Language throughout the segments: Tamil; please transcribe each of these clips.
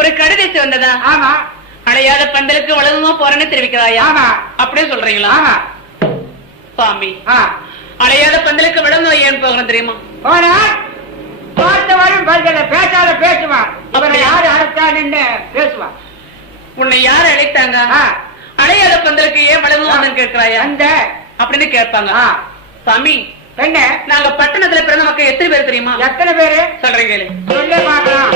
ஒரு கடிதத்தை வந்ததா? ஆமா. அடையாத பந்தலுக்கு வளருமா போறேன்னு தெரிவிக்கிறாயா? ஆமா. அப்படியே சொல்றீங்களா? ஆமா. சுவாமி, அடையாத பந்தலுக்கு விளங்க ஏன் போகிறேன் தெரியுமா? போனா பார்த்தவரும் பதில பேசாத பேசுவான். அவனை யாரு அழைத்தான்னு பேசுவான். உன்னை யாரு அழைத்தாங்க? அடையாத பந்தலுக்கு ஏன் விளங்குவான்னு கேட்கிறாயா? அந்த அப்படின்னு கேட்பாங்க. சாமி, என்ன நாங்க பட்டணத்துல பிறந்த மக்கள் எத்தனை பேர் தெரியுமா? எத்தனை பேரு சொல்றீங்க? சொல்ல பாக்கலாம்.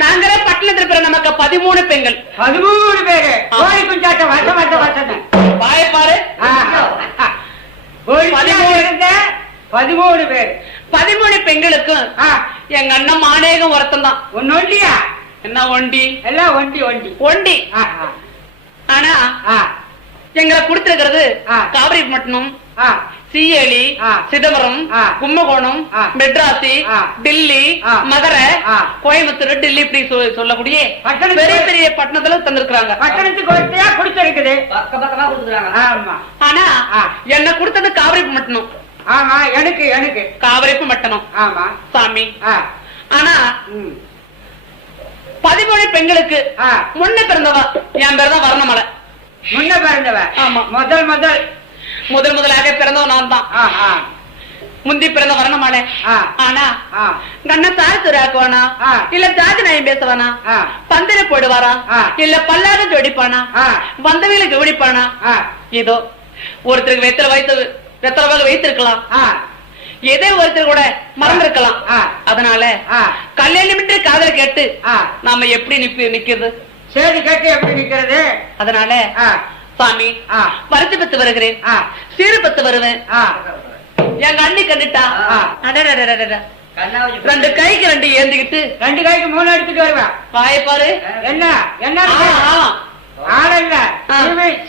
நாங்களே பட்டணத்துல பிற நமக்கு 13 பெண்கள். 13 பேரு. கோழி குஞ்சாட்ட வருஷம் வாய பாரு. 13 பேர். 13 பெண்களுக்கும் எங்க அண்ணன் மானேகம் ஒருத்தம் தான். ஒன்னு ஒண்டியா? என்ன ஒண்டி? எல்லாம் ஒண்டி ஒண்டி ஒண்டி. ஆனா எங்களை கொடுத்திருக்கிறது காவிரி பட்டணம், சீயலி, சிதம்பரம், கும்பகோணம், மெட்ராசி, டில்லி, மதுரை, கோயம்புத்தூர், டில்லி இப்படி சொல்லக்கூடிய பெரிய பெரிய பட்டணத்துல தந்திருக்காங்க. பட்டணத்துக்கு கொடுத்திருக்குது. ஆனா என்ன கொடுத்தது காவிரி பட்டணம். ஆமா, எனக்கு காவிரி பட்டணம். ஆமா சாமி. ஆனா 13 பெண்களுக்கு முன்ன பிறந்தவ என் பேர் தான் வர்ணமலை. முன்ன பிறந்தவ? ஆமா. முதலாக பிறந்தவன் நான் தான். முந்தி பிறந்த வர்ணமலை. ஆனா கண்ண சாத்துராக்குவானா இல்ல ஜாதி நாயம் பேசுவானா, பந்தல போடுவாரா இல்ல பல்லாத ஜோடிப்பானா, வந்தவங்களை கவனிப்பானா? ஏதோ ஒருத்தருக்கு வெத்தலை வகை வைத்திருக்கலாம், ஏதோ ஒருத்தர் கூட மறந்திருக்கலாம். அதனால கல்யாணம் காதல கேட்டு நாம எப்படி நிக்கிறது? சரி, கேட்டு எப்படி நிக்கிறது? அதனால சாமி பறிச்சு பத்து வருகிறேன், சீரு பத்து வருவேன். எங்க அண்ணி கண்டுட்டா ரெண்டு கைக்கு ரெண்டு ஏந்திக்கிட்டு 2 கைக்கு 3 எடுத்துட்டு வருவேன். வாயை பாரு. என்ன என்ன ஆள இல்ல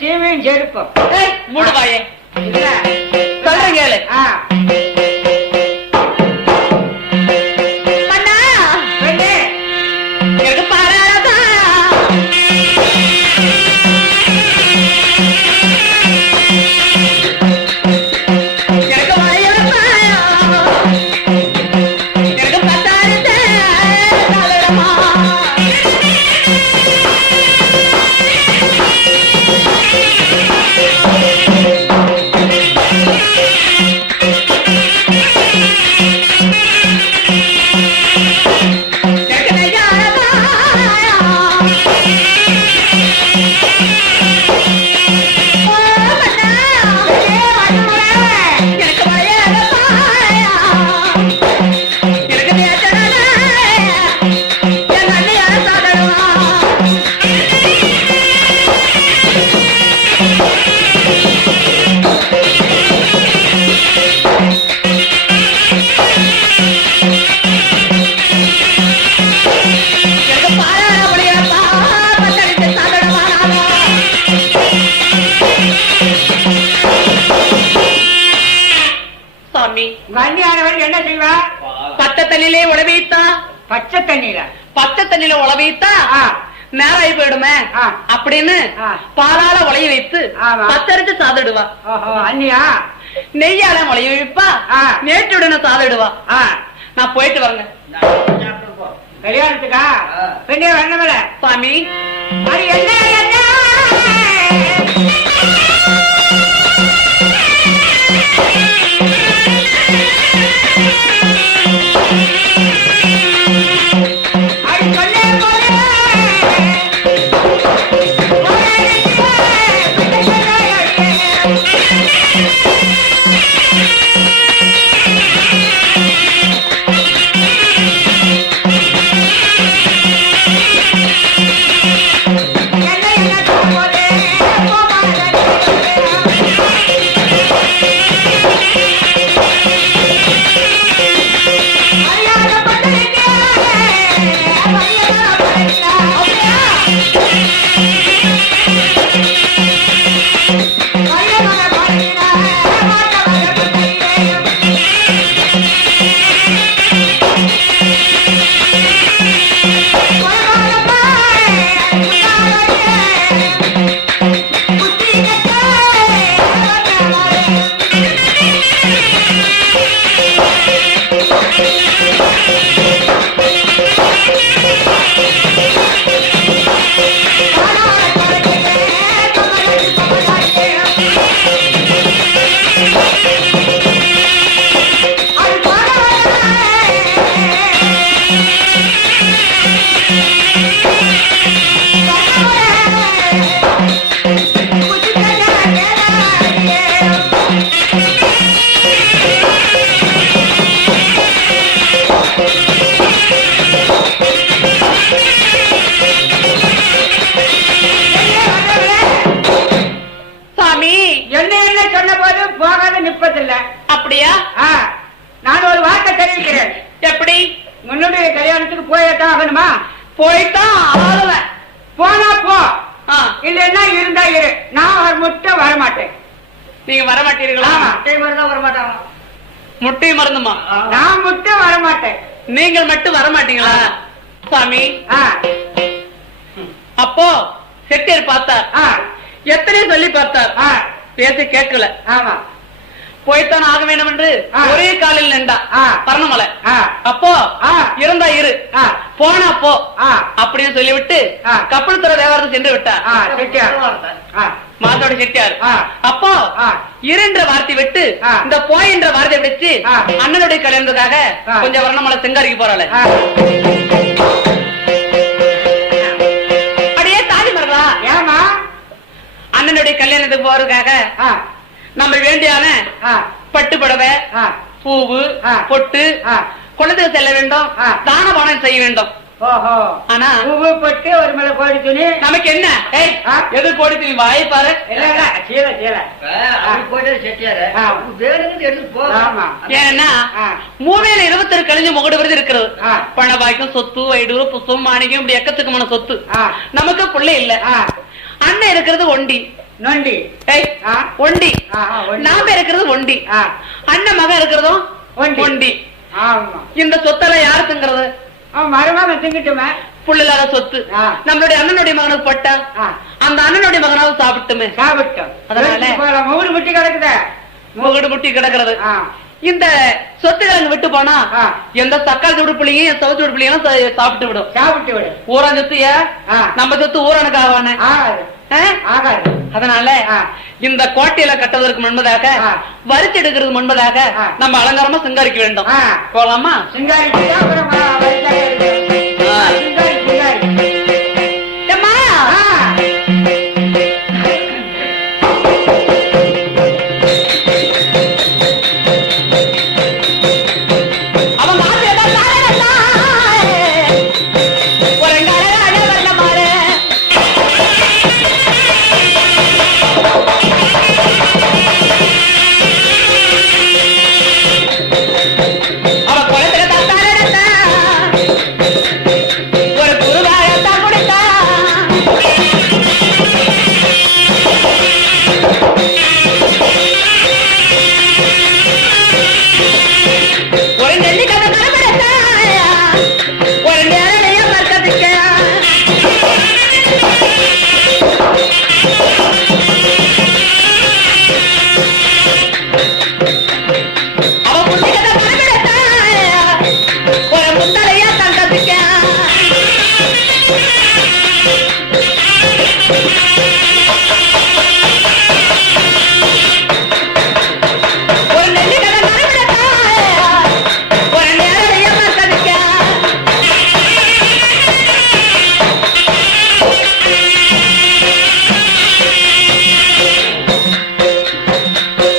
சீமையும் செருப்போம். மூடு வாயே. இல்ல சொல்றேன் கேளு. எனக்கு பாராதா எனக்கு வளையலப்பா எனக்கு பத்தாயிரத்து காலடமா எனக்கு நெய்யாரமா எனக்கு வளையலப்பா எனக்கு நேச்சரனா என் அண்ணியார சாதனமா எனக்கு பாராட முடியலப்பா பத்தடித்து சாதனமா சாமி உங்க அண்ணியானவர் என்ன செய்வா? பச்சை தண்ணிலே உழவித்தா பச்சை தண்ணியில பச்சை தண்ணில உழவித்தா நேராகி போயிடுமே ஆ. அப்படின்னு ஆ. பாலால உலைய வைத்து ஆமா. பத்தரிச்சு சாதிடுவா. ஓஹோ அண்ணியா? நெய்யால உலைய வைப்பா. ஆ. நேற்றுடன சாதிடுவா. நான் போயிட்டு வரேங்க. கல்யாணத்துக்கா? பெண்ணே வரணுமில்ல? சாமி அது என்ன என்ன அது சொல்லே போலே நிற்பதில்ல. அப்படியா? நான் ஒரு வார்த்தை தெரிவிக்கிறேன். எப்படி? முன்னுடைய கல்யாணத்துக்கு போய்தான் ஆகணுமா? போய்தான் ஆகுவேன். போனா போ, இல்லன்னா இருந்தா இரு. நான் மட்டும் வரமாட்டேன். நீங்க வரமாட்டீர்களா? வரமாட்டாங்க. முட்டை மருந்துமா? நான் மட்டும் வரமாட்டேன். நீங்கள் மட்டும் வரமாட்டீங்களா? சாமி அப்போ செட்டியர் பார்த்தார். எத்தனை சொல்லி பார்த்தார், பேச கேட்கல. ஆமா, போய்த்தான் ஆக வேண்டும் என்று ஒரே காலில் நின்றா பரணமலை. அப்போ இருந்தா இரு, போனா போ அப்படின்னு சொல்லிவிட்டு கப்பல் துறை தேவாரத்தை சென்று விட்டார் மாதோட செட்டியார். அப்போ இருன்ற வார்த்தை விட்டு இந்த போய் என்ற வார்த்தை விடுச்சு அண்ணனுடைய கல்யாணத்துக்காக கொஞ்சம் வர்ணமலை செங்காரிக்கு போறாள். அப்படியே தாலி மரங்களா? ஏமா அண்ணனுடைய கல்யாணத்துக்கு போறதுக்காக நம்ம வேண்டியான பட்டு புடவை, பூவு, பொட்டு, குழந்தைக்கு செல்ல வேண்டும், தான பானம் செய்ய வேண்டும். ஓஹோ. ஆனா பூவு பட்டு ஒரு மேல கோடி துணி. நமக்கு என்ன? ஏய், ஆ? எது கோடி துணி? வாயை பாரு. இல்ல இல்ல சீலை சீலை. போட்டு செட்டியாரு ஆ. வேணுங்க எடுத்து போ. ஆமா. ஏன்னா ஆ. மூவையில 22 கழிஞ்சு முகடு வருது இருக்கிறது. ஆ. பணபாய்க்கும் சொத்து வைடூர் புஷ்பம் மாணிக்கம் இப்படி எக்கத்துக்குமான சொத்து. ஆ. நமக்கு பிள்ளை இல்ல. ஆ. அண்ணன் இருக்கிறது ஒண்டி. நொண்டி. ஏய், ஆ. ஒண்டி. ஆ, ஆ, ஒண்டி. நாம இருக்கிறது ஒண்டி. ஆ. அண்ணன் மகன் இருக்கிறதும் ஒண்டி. ஒண்டி. ஆமா. இந்த சொத்தெல்லாம் யாரு திங்கிறது? அவன் மருமகன் திங்கிட்டுமே. புள்ளில்லாத சொத்து. ஆ. நம்மளுடைய அண்ணனுடைய மகனுக்கு பட்டா ஆ. அந்த அண்ணனுடைய மகனாவது சாப்பிட்டுமே. சாப்பிட்டோம். அதனால மூணு முட்டி கிடக்குதே. முகடு முட்டி கிடக்கிறது. ஆ. இந்த சொத்துக்கள் விட்டு போனா ஆ. எந்த தக்காளி துடுப்புலையும் என் சவுத்து துடுப்புலையும் சாப்பிட்டு விடும். சாப்பிட்டு விடு. ஊரான் சொத்து ஆ. நம்ம சொத்து ஊரானுக்கு ஆவானே. ஆகாது. ஆ? ஆகாது. அதனால ஆ. இந்த கோட்டையில கட்டுவதற்கு முன்பதாக ஆ. வரிச்சு எடுக்கிறது முன்பதாக ஆ. நம்ம அலங்காரமா சிங்காரிக்க வேண்டும். ஆ. போலாமா? சிங்காரிக்கு அப்புறம் வரிசையா இருக்கு. ஆ. சிங்காரி சிங்காரி. ஏம்மா, ஆ. அவன் மாத்தியதா தாரடா. ஒரு கரகாட வந்த மாறு. அவ குளத்துல தாரடா. ஒரு குருவாயத்தான் கொடுத்தா. ஒரு நெல்லிக்கதை கரபரத்தா. ஒரு நேரடியா மறக்கதுக்க. அவ புத்திக்கதை கரபரத்தா. ஒரு முத்தலையா தங்கதுக்க. ஒரு நெல்லிக்கதை கரபரத்தா. ஒரு நேரடியா மறக்கதுக்க.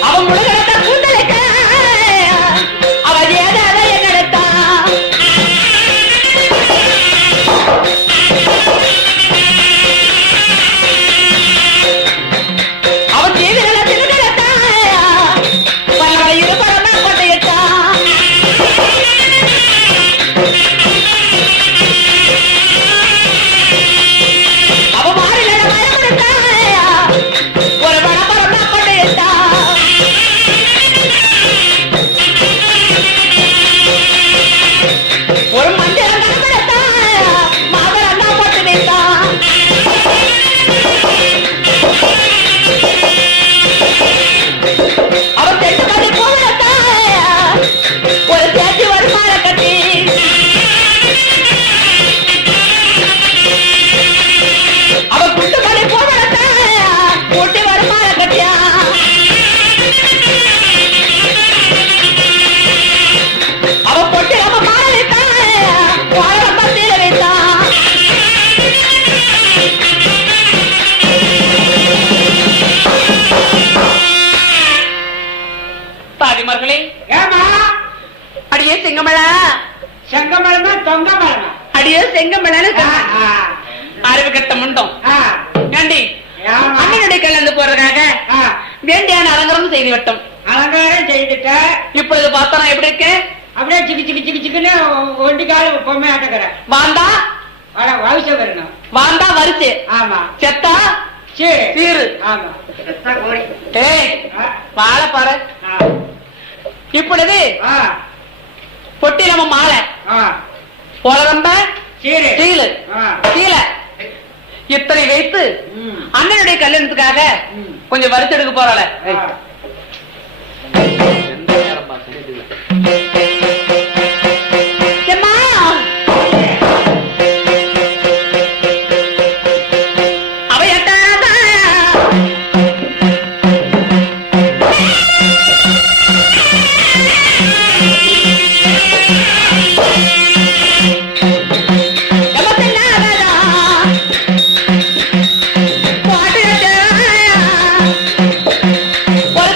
அவ முழுகத்த கூந்தலுக்க. அவ ஏதாவது என்னெடுத்தா. அவ தீவிர திருடத்தா. பல இருபடமா கொட்டையிட்டா. அவ மாறில மரமுடுத்தா. ஒரு வடபரமா கொட்டையிட்டா. ஒரு மஞ்சள் கணக்கெடுத்தா. மாதரமா போட்டு வைத்தா. அவ செட்டு கட்டி போகலத்தா. ஒரு சேச்சி வருமான கட்டி. அவ குட்டு கட்டி போகலத்தா. கூட்டி வருமான கட்டியா. அவ பொட்டி நம்ம மாற வைத்தா. வாழ பத்தியில வைத்தா. தாதிமார்களே, ஏமா அடியே செங்கமலா. செங்கமலமா தொங்க மலமா. அடியே செங்கமலன்னு ஆ. ஆ. அறிவு கட்ட முண்டோம். ஆ. ஏண்டி ஏமா? அண்ணனுடைய கலந்து போறதுக்காக ஆ. வேண்டியான அலங்காரம் செய்து விட்டோம். அலங்காரம் செய்துட்ட. இப்பொழுது பார்த்தா நான் எப்படி இருக்கேன்? அப்படியே சிக்கு சிக்கு சிக்கு சிக்குன்னு ஒண்டிக்கால பொம்மை ஆட்டக்கிறேன். வாந்தா வயசு வரணும். வாந்தா வரிசை. ஆமா. செத்தா சரி. சீரு. ஆமா. செத்தா கோடி. ஏய், ஆ. வாழ பாரு. ஆ. இப்பொழுது ஆ. பொட்டி நம்ம மாலை ஆ. போலரம்ப சரி. சீலு ஆ. கீழே இத்தனை வைத்து ம். அண்ணனுடைய கல்யாணத்துக்காக ம். கொஞ்சம் வரிசை எடுக்க போறாள. ஆ. எம்மா, அவ எட்டாதா. எம்மா தின்னாததா. பாட்டு எட்டாதா. ஒரு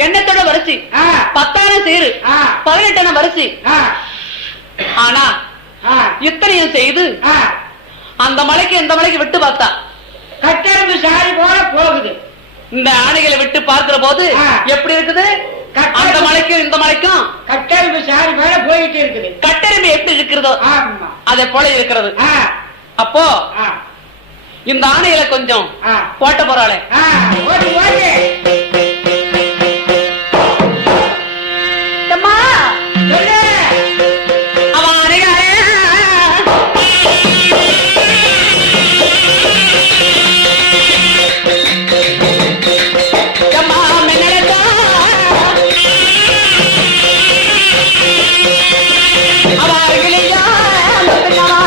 எண்ணத்தோட வரிசை ஆ. 10 சீரு ஆ. 18 வரிசை. ஆ. ஆனா ஆ. இத்தனையும் செய்து ஆ. அந்த மலைக்கு இந்த மலைக்கு விட்டு பார்த்தா கட்டெரும்பு சாரி போல போகுது. இந்த ஆணைகளை விட்டு பார்க்கிற போது ஆ. எப்படி இருக்குது? கட்டெரும்பு- அந்த மலைக்கும் இந்த மலைக்கும் கட்டெரும்பு சாரி போல போயிட்டு இருக்குது. கட்டெரும்பு எப்படி இருக்கிறதோ ஆமா. அதே போல இருக்கிறது. ஆ. அப்போ ஆ. இந்த ஆணைகளை கொஞ்சம் ஆ. போட்ட போறாளே. ஆ. ஓடி ஓடி. அம்மா, சொல்லு. அவ ஆணைகளே அம்மா மின்னலத்தா அவ அருகிலேயா முத்துனவா